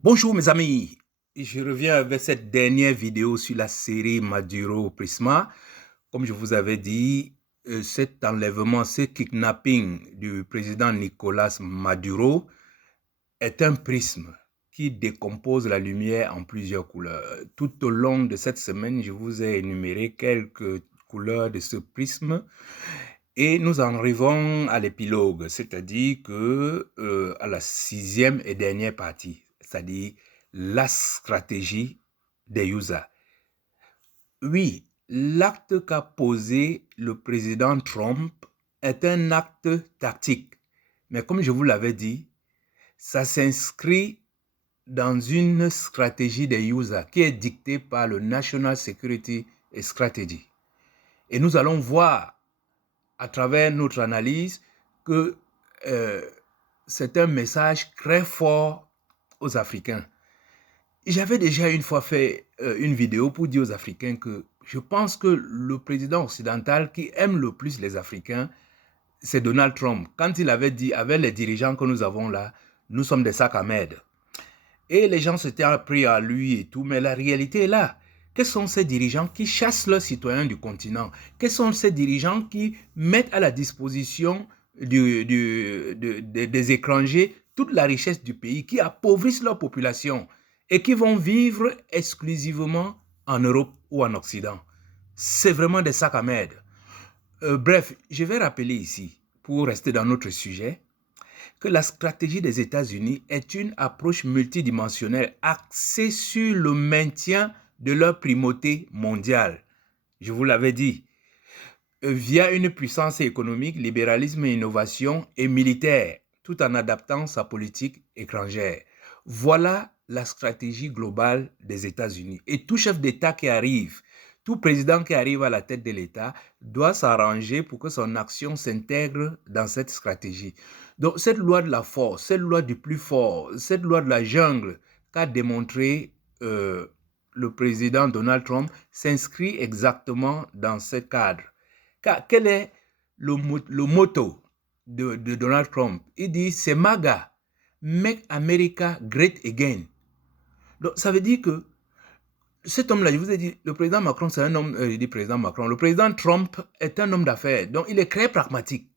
Bonjour mes amis, je reviens avec cette dernière vidéo sur la série Maduro Prisma. Comme je vous avais dit, cet enlèvement, ce kidnapping du président Nicolas Maduro est un prisme qui décompose la lumière en plusieurs couleurs. Tout au long de cette semaine, je vous ai énuméré quelques couleurs de ce prisme et nous en arrivons à l'épilogue, c'est-à-dire à la sixième et dernière partie, c'est-à-dire la stratégie des users. Oui, l'acte qu'a posé le président Trump est un acte tactique, mais comme je vous l'avais dit, ça s'inscrit dans une stratégie des users qui est dictée par le National Security Strategy. Et nous allons voir à travers notre analyse que euh, c'est un message très fort aux Africains. J'avais déjà une fois fait une vidéo pour dire aux Africains que je pense que le président occidental qui aime le plus les Africains, c'est Donald Trump. Quand il avait dit, avec les dirigeants que nous avons là, nous sommes des sacs à merde. Et les gens s'étaient pris à lui et tout, mais la réalité est là. Quels sont ces dirigeants qui chassent leurs citoyens du continent? Quels sont ces dirigeants qui mettent à la disposition des étrangers toute la richesse du pays, qui appauvrissent leur population et qui vont vivre exclusivement en Europe ou en Occident? C'est vraiment des sacs à merde. Bref, je vais rappeler ici, pour rester dans notre sujet, que la stratégie des États-Unis est une approche multidimensionnelle axée sur le maintien de leur primauté mondiale. Je vous l'avais dit, via une puissance économique, libéralisme, innovation et militaire, tout en adaptant sa politique étrangère. Voilà la stratégie globale des États-Unis. Et tout chef d'État qui arrive, tout président qui arrive à la tête de l'État doit s'arranger pour que son action s'intègre dans cette stratégie. Donc cette loi de la force, cette loi du plus fort, cette loi de la jungle qu'a démontré le président Donald Trump s'inscrit exactement dans ce cadre. Quel est le motto de Donald Trump? Il dit, c'est MAGA, Make America Great Again. Donc, ça veut dire que cet homme-là, je vous ai dit, le président Macron, c'est un homme, il dit président Macron, le président Trump est un homme d'affaires, donc il est très pragmatique.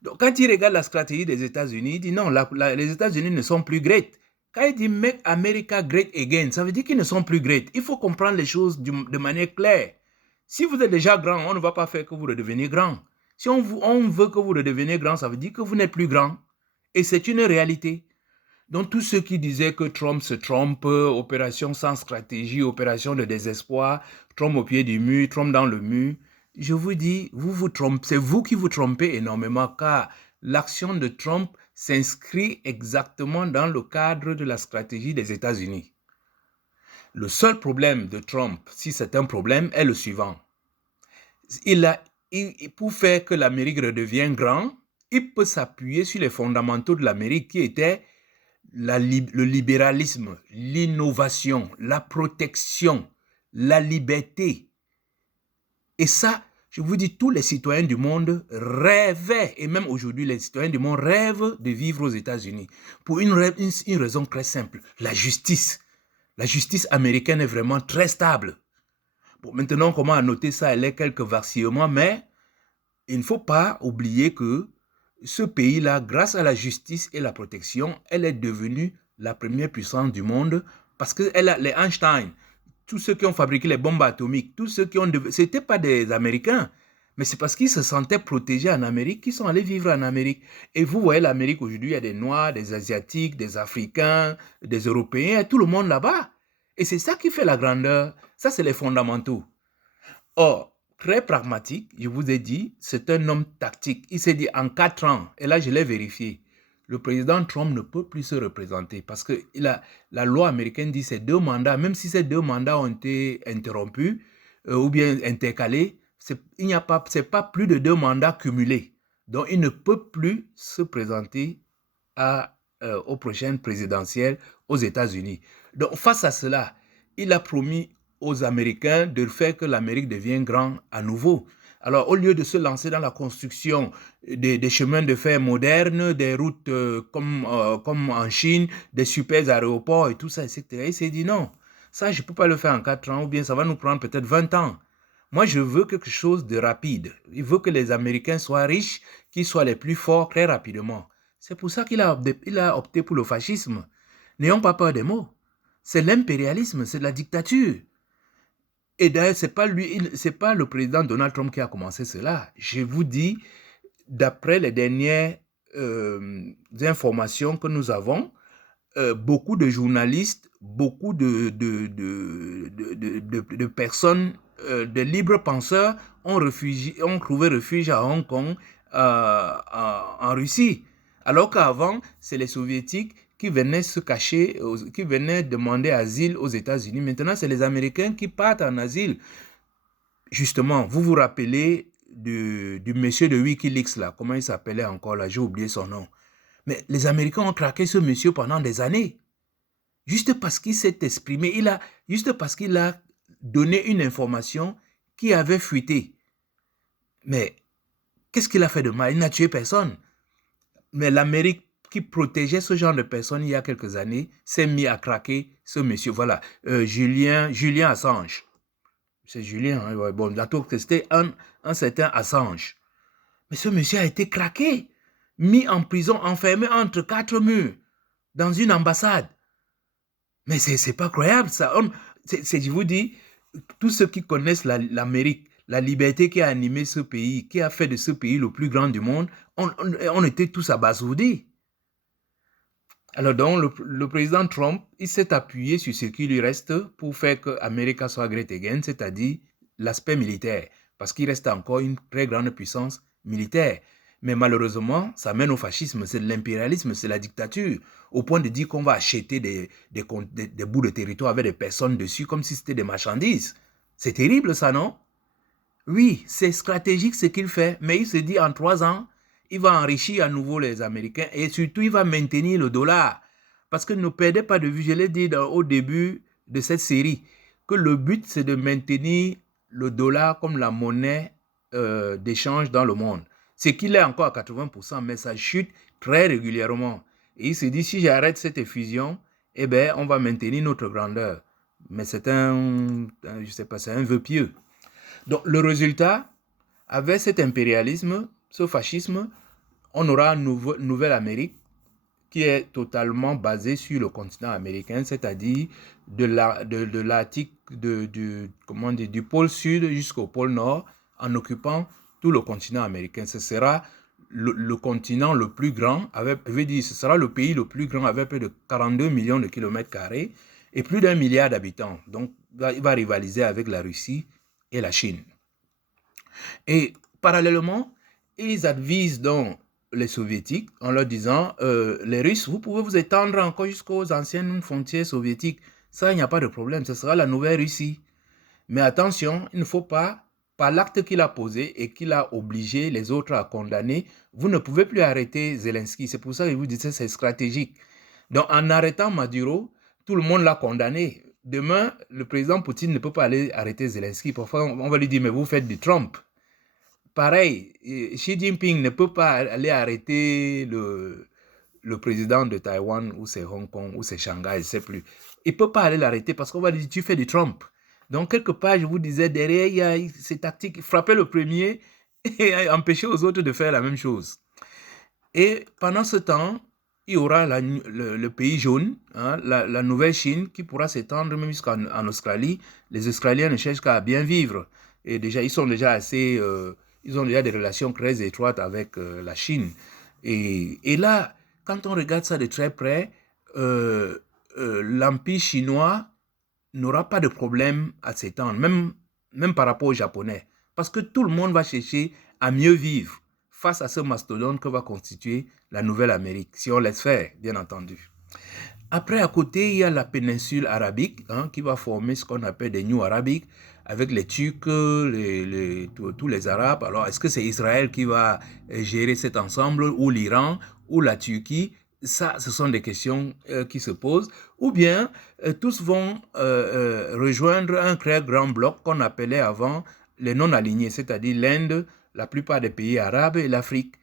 Donc, quand il regarde la stratégie des États-Unis, il dit non, les États-Unis ne sont plus great. Quand il dit Make America Great Again, ça veut dire qu'ils ne sont plus great. Il faut comprendre les choses de manière claire. Si vous êtes déjà grand, on ne va pas faire que vous redeveniez grand. Si on veut que vous redeveniez grand, ça veut dire que vous n'êtes plus grand. Et c'est une réalité. Donc, tous ceux qui disaient que Trump se trompe, opération sans stratégie, opération de désespoir, Trump au pied du mur, Trump dans le mur, je vous dis, vous vous trompez, c'est vous qui vous trompez énormément, car l'action de Trump s'inscrit exactement dans le cadre de la stratégie des États-Unis. Le seul problème de Trump, si c'est un problème, est le suivant. Pour faire que l'Amérique redevienne grand, il peut s'appuyer sur les fondamentaux de l'Amérique qui étaient le libéralisme, l'innovation, la protection, la liberté. Et ça, je vous dis, tous les citoyens du monde rêvaient, et même aujourd'hui, les citoyens du monde rêvent de vivre aux États-Unis. Pour une raison très simple, la justice. La justice américaine est vraiment très stable. Bon, maintenant, comment annoter ça? Elle est quelques vacillements, mais il ne faut pas oublier que ce pays-là, grâce à la justice et la protection, elle est devenue la première puissance du monde parce que les Einstein, tous ceux qui ont fabriqué les bombes atomiques, tous ceux qui ont... Ce n'étaient pas des Américains, mais c'est parce qu'ils se sentaient protégés en Amérique qu'ils sont allés vivre en Amérique. Et vous voyez l'Amérique aujourd'hui, il y a des Noirs, des Asiatiques, des Africains, des Européens, tout le monde là-bas. Et c'est ça qui fait la grandeur. Ça, c'est les fondamentaux. Or, très pragmatique, je vous ai dit, c'est un homme tactique. Il s'est dit en 4 ans, et là je l'ai vérifié, le président Trump ne peut plus se représenter parce que la loi américaine dit ces 2 mandats, même si ces 2 mandats ont été interrompus ou bien intercalés, il n'y a pas, c'est pas plus de 2 mandats cumulés. Donc il ne peut plus se présenter aux prochaines présidentielles aux États-Unis. Donc face à cela, il a promis aux Américains de faire que l'Amérique devienne grande à nouveau. Alors, au lieu de se lancer dans la construction des chemins de fer modernes, des routes comme en Chine, des super aéroports et tout ça, etc., il s'est dit non, ça, je ne peux pas le faire en 4 ans, ou bien ça va nous prendre peut-être 20 ans. Moi, je veux quelque chose de rapide. Il veut que les Américains soient riches, qu'ils soient les plus forts très rapidement. C'est pour ça qu'il a opté pour le fascisme. N'ayons pas peur des mots. C'est l'impérialisme, c'est de la dictature. Et d'ailleurs, ce n'est pas le président Donald Trump qui a commencé cela. Je vous dis, d'après les dernières informations que nous avons, beaucoup de journalistes, beaucoup de personnes, de libres penseurs ont trouvé refuge à Hong Kong, en Russie. Alors qu'avant, c'est les soviétiques qui venaient se cacher, qui venaient demander asile aux États-Unis. Maintenant, c'est les Américains qui partent en asile. Justement, vous vous rappelez du monsieur de Wikileaks, là, comment il s'appelait encore, là, j'ai oublié son nom. Mais les Américains ont traqué ce monsieur pendant des années. Juste parce qu'il s'est exprimé, juste parce qu'il a donné une information qui avait fuité. Mais qu'est-ce qu'il a fait de mal? Il n'a tué personne. Mais l'Amérique qui protégeait ce genre de personnes il y a quelques années s'est mis à craquer ce monsieur. Voilà, Julian Assange. C'est Julien, hein, ouais, bon, c'était un certain Assange. Mais ce monsieur a été craqué, mis en prison, enfermé entre 4 murs, dans une ambassade. Mais c'est pas croyable, ça. Je vous dis, tous ceux qui connaissent l'Amérique, la liberté qui a animé ce pays, qui a fait de ce pays le plus grand du monde, on était tous abasourdis. Alors donc, le président Trump, il s'est appuyé sur ce qui lui reste pour faire que l'Amérique soit great again, c'est-à-dire l'aspect militaire, parce qu'il reste encore une très grande puissance militaire. Mais malheureusement, ça mène au fascisme, c'est de l'impérialisme, c'est la dictature, au point de dire qu'on va acheter des bouts de territoire avec des personnes dessus comme si c'était des marchandises. C'est terrible ça, non? Oui, c'est stratégique ce qu'il fait, mais il se dit en 3 ans, il va enrichir à nouveau les Américains et surtout il va maintenir le dollar. Parce que ne perdez pas de vue, je l'ai dit au début de cette série, que le but c'est de maintenir le dollar comme la monnaie d'échange dans le monde. C'est qu'il est encore à 80%, mais ça chute très régulièrement. Et il se dit, si j'arrête cette effusion, eh bien, on va maintenir notre grandeur. Mais c'est je sais pas, c'est un vœu pieux. Donc, le résultat, avec cet impérialisme, ce fascisme, on aura une nouvelle Amérique qui est totalement basée sur le continent américain, c'est-à-dire de l'Arctique, du pôle sud jusqu'au pôle nord, en occupant tout le continent américain. Ce sera le continent le plus grand, ce sera le pays le plus grand avec près de 42 millions de kilomètres carrés et plus d'1 milliard d'habitants. Donc, il va rivaliser avec la Russie et la Chine. Et parallèlement, ils advisent donc les soviétiques en leur disant les Russes, vous pouvez vous étendre encore jusqu'aux anciennes frontières soviétiques. Ça, il n'y a pas de problème, ce sera la nouvelle Russie. Mais attention, il ne faut pas, par l'acte qu'il a posé et qu'il a obligé les autres à condamner, vous ne pouvez plus arrêter Zelensky. C'est pour ça que je vous dis que c'est stratégique. Donc, en arrêtant Maduro, tout le monde l'a condamné. Demain, le président Poutine ne peut pas aller arrêter Zelensky. Parfois, on va lui dire, mais vous faites du Trump. Pareil, Xi Jinping ne peut pas aller arrêter le président de Taïwan, ou c'est Hong Kong, ou c'est Shanghai, je ne sais plus. Il ne peut pas aller l'arrêter parce qu'on va lui dire, tu fais du Trump. Donc, quelque part, je vous disais, derrière, il y a ces tactiques, frapper le premier et empêcher aux autres de faire la même chose. Et pendant ce temps, il y aura le pays jaune, hein, la nouvelle Chine, qui pourra s'étendre même jusqu'en Australie. Les Australiens ne cherchent qu'à bien vivre. Et déjà, ils ont déjà des relations très étroites avec la Chine. Et là, quand on regarde ça de très près, l'Empire chinois n'aura pas de problème à s'étendre, même par rapport aux Japonais. Parce que tout le monde va chercher à mieux vivre face à ce mastodonte que va constituer la Nouvelle-Amérique, si on laisse faire, bien entendu. Après, à côté, il y a la péninsule arabique, hein, qui va former ce qu'on appelle des New Arabic, avec les Turcs, tous les Arabes. Alors, est-ce que c'est Israël qui va gérer cet ensemble, ou l'Iran, ou la Turquie? Ça, ce sont des questions qui se posent. Ou bien, tous vont rejoindre un très grand bloc qu'on appelait avant les non-alignés, c'est-à-dire l'Inde, la plupart des pays arabes et l'Afrique,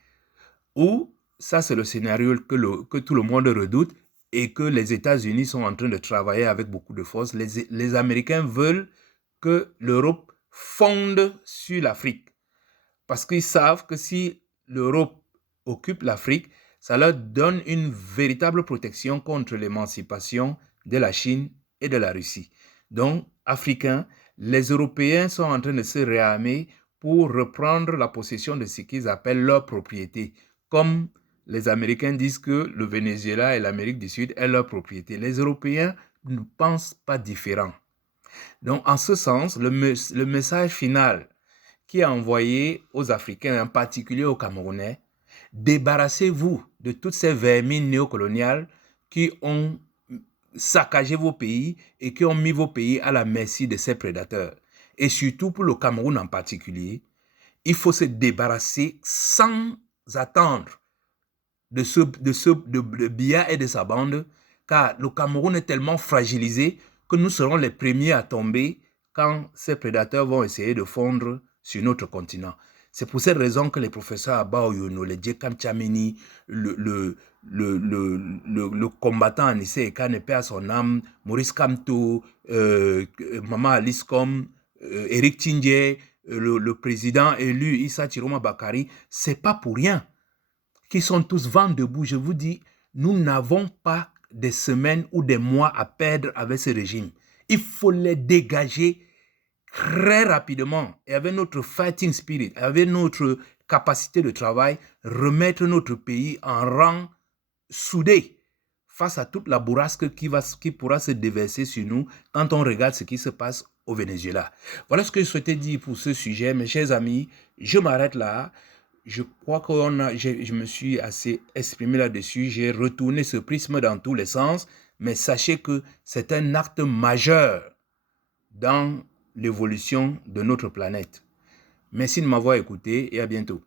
où ça c'est le scénario que tout le monde redoute et que les États-Unis sont en train de travailler avec beaucoup de force. Les Américains veulent que l'Europe fonde sur l'Afrique parce qu'ils savent que si l'Europe occupe l'Afrique, ça leur donne une véritable protection contre l'émancipation de la Chine et de la Russie. Donc, Africains, les Européens sont en train de se réarmer pour reprendre la possession de ce qu'ils appellent leur propriété, comme les Américains disent que le Venezuela et l'Amérique du Sud est leur propriété. Les Européens ne pensent pas différent. Donc, en ce sens, le message final qui est envoyé aux Africains, en particulier aux Camerounais, débarrassez-vous de toutes ces vermines néocoloniales qui ont saccagé vos pays et qui ont mis vos pays à la merci de ces prédateurs. Et surtout pour le Cameroun en particulier, il faut se débarrasser sans attendre de Biya et de sa bande, car le Cameroun est tellement fragilisé que nous serons les premiers à tomber quand ces prédateurs vont essayer de fondre sur notre continent. C'est pour cette raison que les professeurs Abba Oyono, les Djekam Tchameni, le combattant Anissé Ekane, paix à son âme, Maurice Kamto, Maman Alice Com, Eric Tindje, le président élu Issa Chiroma Bakari, c'est pas pour rien qu'ils sont tous vent debout. Je vous dis, nous n'avons pas des semaines ou des mois à perdre avec ce régime. Il faut les dégager très rapidement et avec notre fighting spirit, avec notre capacité de travail, remettre notre pays en rang soudé face à toute la bourrasque qui pourra se déverser sur nous quand on regarde ce qui se passe au Venezuela. Voilà ce que je souhaitais dire pour ce sujet, mes chers amis. Je m'arrête là. Je crois que je me suis assez exprimé là-dessus. J'ai retourné ce prisme dans tous les sens, mais sachez que c'est un acte majeur dans l'évolution de notre planète. Merci de m'avoir écouté et à bientôt.